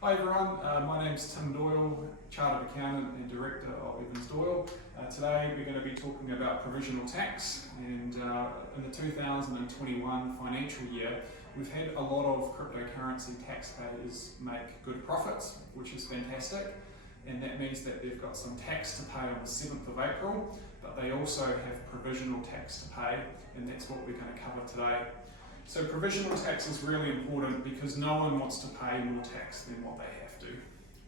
Hi everyone, my name's Tim Doyle, Chartered Accountant and Director of Evans Doyle. Today we're going to be talking about provisional tax, and in the 2021 financial year we've had a lot of cryptocurrency taxpayers make good profits, which is fantastic, and that means that they've got some tax to pay on the 7th of April, but they also have provisional tax to pay, and that's what we're going to cover today. So provisional tax is really important because no one wants to pay more tax than what they have to.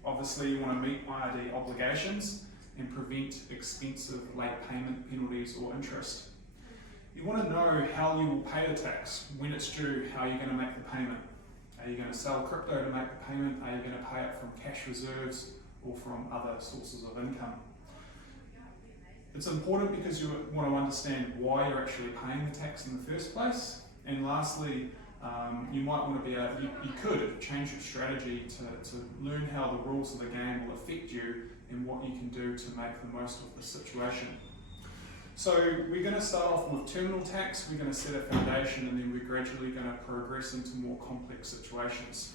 Obviously you want to meet IRD obligations and prevent expensive late payment penalties or interest. You want to know how you will pay the tax, when it's due, how you're going to make the payment. Are you going to sell crypto to make the payment? Are you going to pay it from cash reserves or from other sources of income? It's important because you want to understand why you're actually paying the tax in the first place. And lastly, you might want to be able, you could change your strategy to learn how the rules of the game will affect you and what you can do to make the most of the situation. So we're going to start off with terminal tax, we're going to set a foundation, and then we're gradually going to progress into more complex situations.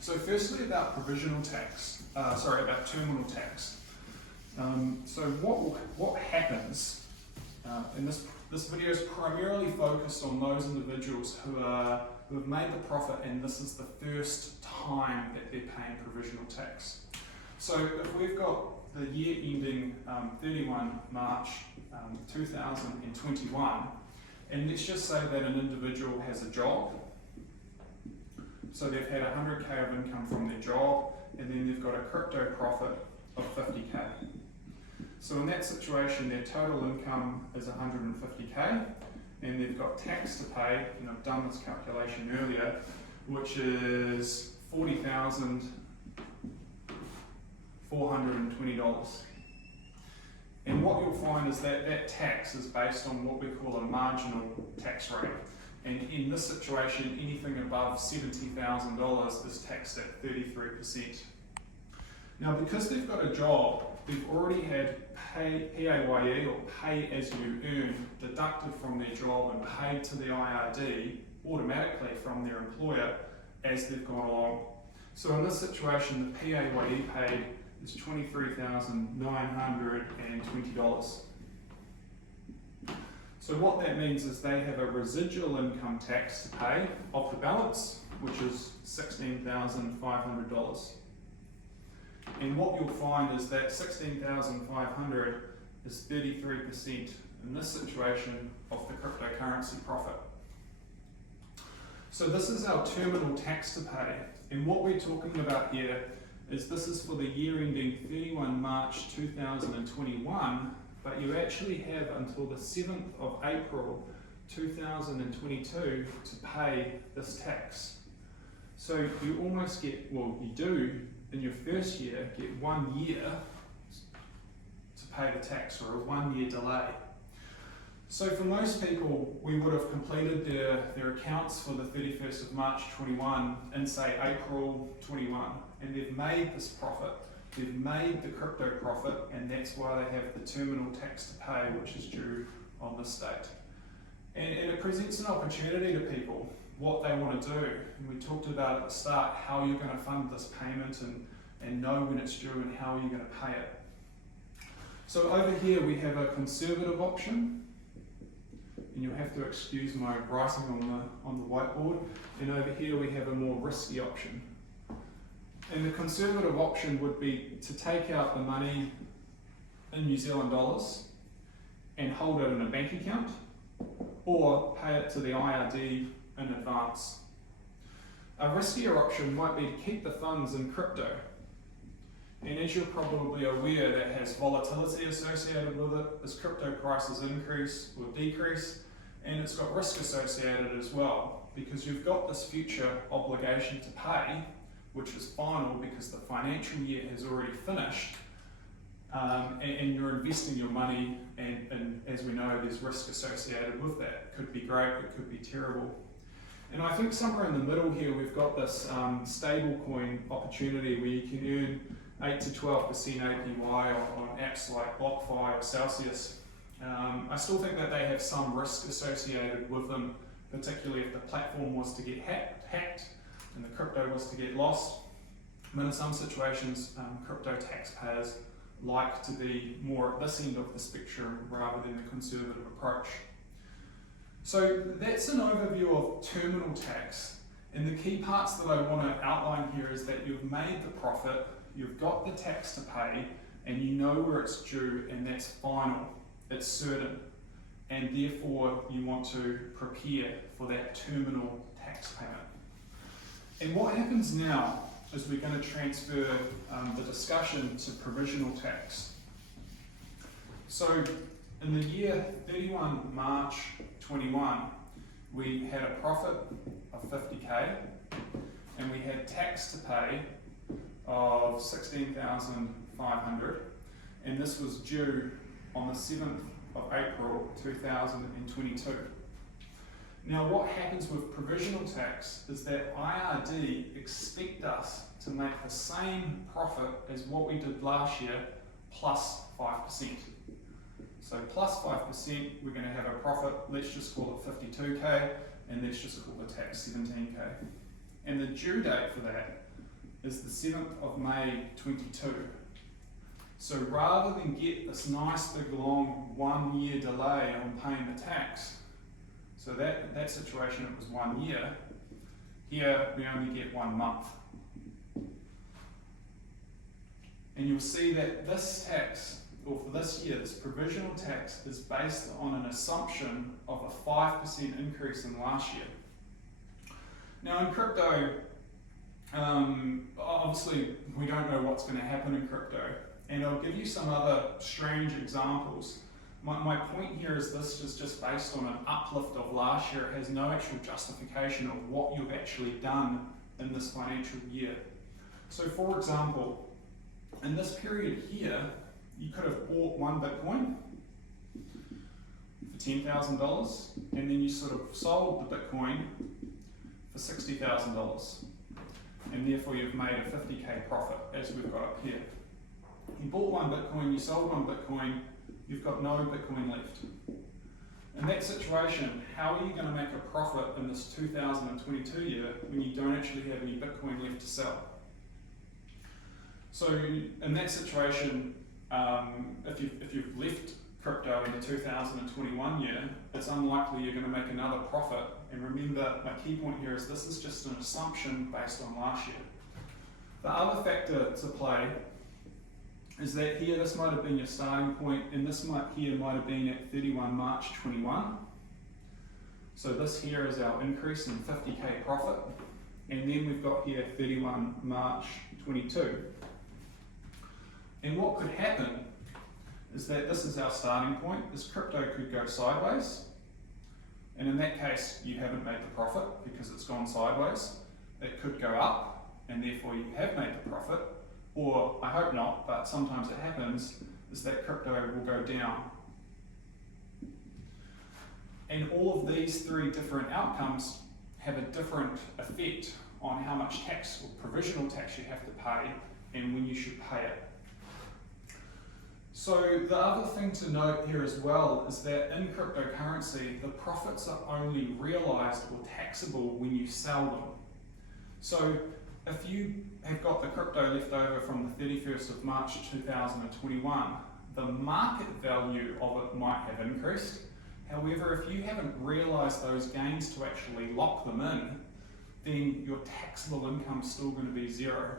So firstly about provisional tax, about terminal tax. So what happens, in this video is primarily focused on those individuals who have made the profit and this is the first time that they're paying provisional tax. So if we've got the year ending 31 March 2021, and let's just say that an individual has a job, so they've had 100k of income from their job, and then they've got a crypto profit of 50k. So in that situation, their total income is 150k, and they've got tax to pay, and I've done this calculation earlier, which is $40,420. And what you'll find is that that tax is based on what we call a marginal tax rate. And in this situation, anything above $70,000 is taxed at 33%. Now, because they've got a job, they've already had PAYE or pay as you earn deducted from their job and paid to the IRD automatically from their employer as they've gone along. So in this situation, the PAYE paid is $23,920. So what that means is they have a residual income tax to pay off the balance, which is $16,500. And what you'll find is that $16,500 is 33% in this situation of the cryptocurrency profit. So this is our terminal tax to pay. And what we're talking about here is this is for the year ending 31 March 2021, but you actually have until the 7th of April 2022 to pay this tax. So you almost get, well, you do in your first year get 1 year to pay the tax, or a 1 year delay. So for most people, we would have completed their accounts for the 31st of March 21 in say April 21, and they've made this profit, they've made the crypto profit, and that's why they have the terminal tax to pay, which is due on this date. And it presents an opportunity to people what they want to do. And we talked about at the start how you're going to fund this payment and know when it's due and how you're going to pay it. So over here we have a conservative option, and you'll have to excuse my writing on the whiteboard, and over here we have a more risky option. And the conservative option would be to take out the money in New Zealand dollars and hold it in a bank account, or pay it to the IRD in advance. A riskier option might be to keep the funds in crypto. And as you're probably aware, that has volatility associated with it as crypto prices increase or decrease, and it's got risk associated as well, because you've got this future obligation to pay, which is final because the financial year has already finished, and you're investing your money, and as we know, there's risk associated with that. It could be great, it could be terrible. And I think somewhere in the middle here, we've got this stable coin opportunity where you can earn 8 to 12% APY on apps like BlockFi or Celsius. I still think that they have some risk associated with them, particularly if the platform was to get hacked and the crypto was to get lost. But in some situations, crypto taxpayers like to be more at this end of the spectrum rather than the conservative approach. So that's an overview of terminal tax. And the key parts that I want to outline here is that you've made the profit, you've got the tax to pay, and you know where it's due, and that's final, it's certain. And therefore you want to prepare for that terminal tax payment. And what happens now is we're going to transfer the discussion to provisional tax. So in the year 31 March 21, we had a profit of 50k and we had tax to pay of 16,500, and this was due on the 7th of April 2022. Now what happens with provisional tax is that IRD expect us to make the same profit as what we did last year plus 5%. So plus 5%, we're going to have a profit, let's just call it 52k, and let's just call the tax 17k. And the due date for that is the 7th of May 22. So rather than get this nice big long 1 year delay on paying the tax, so that situation it was 1 year, here we only get 1 month. And you'll see that this tax, or for this year, this provisional tax is based on an assumption of a 5% increase in last year. Now in crypto, obviously we don't know what's going to happen in crypto, and I'll give you some other strange examples. My point here is this is just based on an uplift of last year. It has no actual justification of what you've actually done in this financial year. So for example, in this period here, you could have bought 1 Bitcoin for $10,000, and then you sort of sold the Bitcoin for $60,000. And therefore you've made a 50k profit, as we've got up here. You bought 1 Bitcoin, you sold 1 Bitcoin, you've got no Bitcoin left. In that situation, how are you going to make a profit in this 2022 year when you don't actually have any Bitcoin left to sell? So in that situation, if you've left crypto in the 2021 year, it's unlikely you're going to make another profit. And remember, my key point here is this is just an assumption based on last year. The other factor to play is that here, this might have been your starting point, and this might have been at 31 March 21. So this here is our increase in 50k profit, and then we've got here 31 March 22. And what could happen is that this is our starting point. This crypto could go sideways, and in that case you haven't made the profit because it's gone sideways. It could go up, and therefore you have made the profit. Or, I hope not, but sometimes it happens, is that crypto will go down. And all of these 3 different outcomes have a different effect on how much tax or provisional tax you have to pay and when you should pay it. So the other thing to note here as well is that in cryptocurrency, the profits are only realized or taxable when you sell them. So if you have got the crypto left over from the 31st of March 2021, the market value of it might have increased. However, if you haven't realized those gains to actually lock them in, then your taxable income is still going to be 0.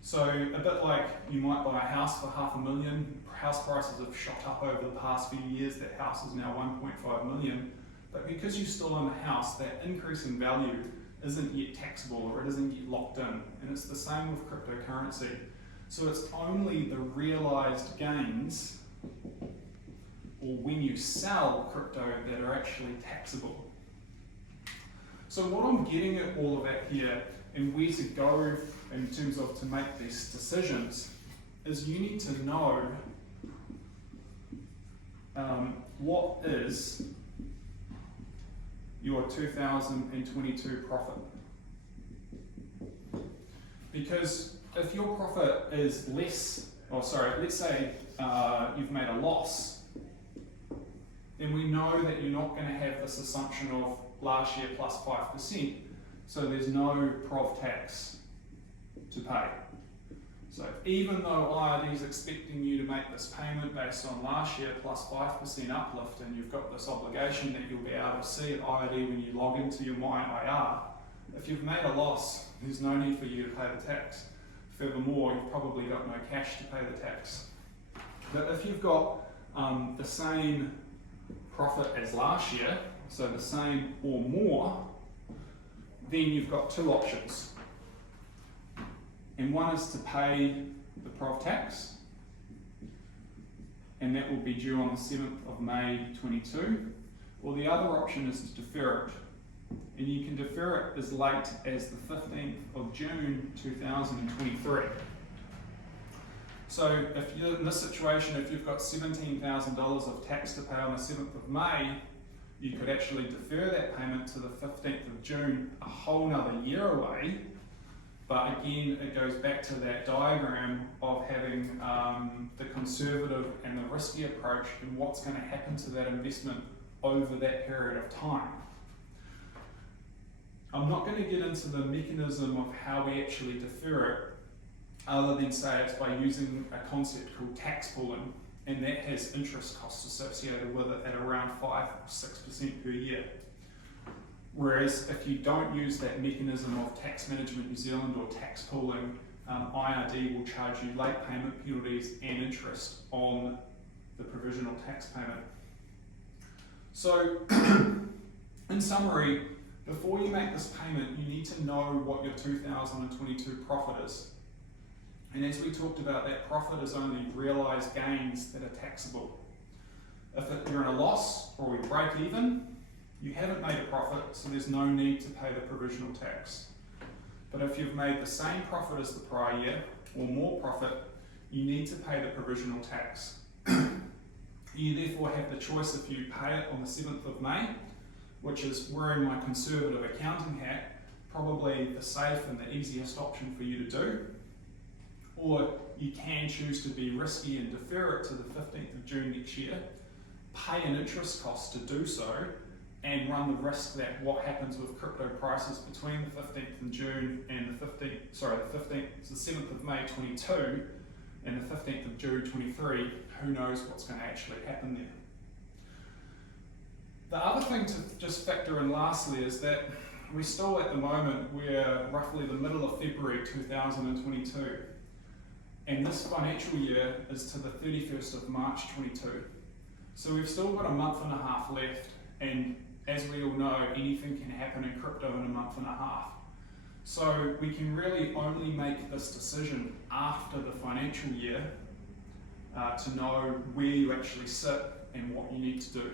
So a bit like you might buy a house for $500,000, house prices have shot up over the past few years, that house is now 1.5 million, but because you still own the house, that increase in value isn't yet taxable or it isn't yet locked in, and it's the same with cryptocurrency. So it's only the realized gains, or when you sell crypto, that are actually taxable. So what I'm getting at all of that here, and where to go in terms of to make these decisions, is you need to know what is your 2022 profit. Because if your profit is less, let's say you've made a loss, then we know that you're not going to have this assumption of last year plus 5%, so there's no prov tax pay. So even though IRD is expecting you to make this payment based on last year plus 5% uplift, and you've got this obligation that you'll be able to see at IRD when you log into your MyIR, if you've made a loss, there's no need for you to pay the tax. Furthermore, you've probably got no cash to pay the tax. But if you've got the same profit as last year, so the same or more, then you've got two options. And one is to pay the Prov tax, and that will be due on the 7th of May 22, or the other option is to defer it. And you can defer it as late as the 15th of June 2023. So if you're in this situation, if you've got $17,000 of tax to pay on the 7th of May, you could actually defer that payment to the 15th of June, a whole nother year away. But again, it goes back to that diagram of having the conservative and the risky approach and what's going to happen to that investment over that period of time. I'm not going to get into the mechanism of how we actually defer it, other than say it's by using a concept called tax pooling, and that has interest costs associated with it at around 5 or 6% per year. Whereas if you don't use that mechanism of Tax Management New Zealand or tax pooling, IRD will charge you late payment penalties and interest on the provisional tax payment. So, in summary, before you make this payment, you need to know what your 2022 profit is. And as we talked about, that profit is only realised gains that are taxable. If you're in a loss or we break even, you haven't made a profit, so there's no need to pay the provisional tax. But if you've made the same profit as the prior year, or more profit, you need to pay the provisional tax. You therefore have the choice if you pay it on the 7th of May, which is wearing my conservative accounting hat, probably the safe and the easiest option for you to do. Or you can choose to be risky and defer it to the 15th of June next year, pay an interest cost to do so, and run the risk that what happens with crypto prices between the 15th of June and the 7th of May 22 and the 15th of June 23, who knows what's going to actually happen there. The other thing to just factor in lastly is that we're still at the moment, we're roughly the middle of February 2022, and this financial year is to the 31st of March 22. So we've still got a month and a half left, and as we all know, anything can happen in crypto in a month and a half. So we can really only make this decision after the financial year to know where you actually sit and what you need to do.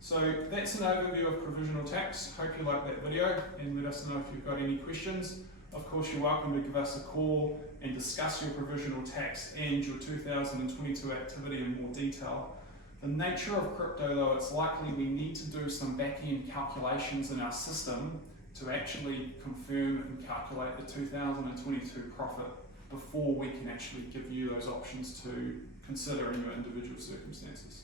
So that's an overview of provisional tax. Hope you liked that video, and let us know if you've got any questions. Of course, you're welcome to give us a call and discuss your provisional tax and your 2022 activity in more detail. The nature of crypto, though, it's likely we need to do some back-end calculations in our system to actually confirm and calculate the 2022 profit before we can actually give you those options to consider in your individual circumstances.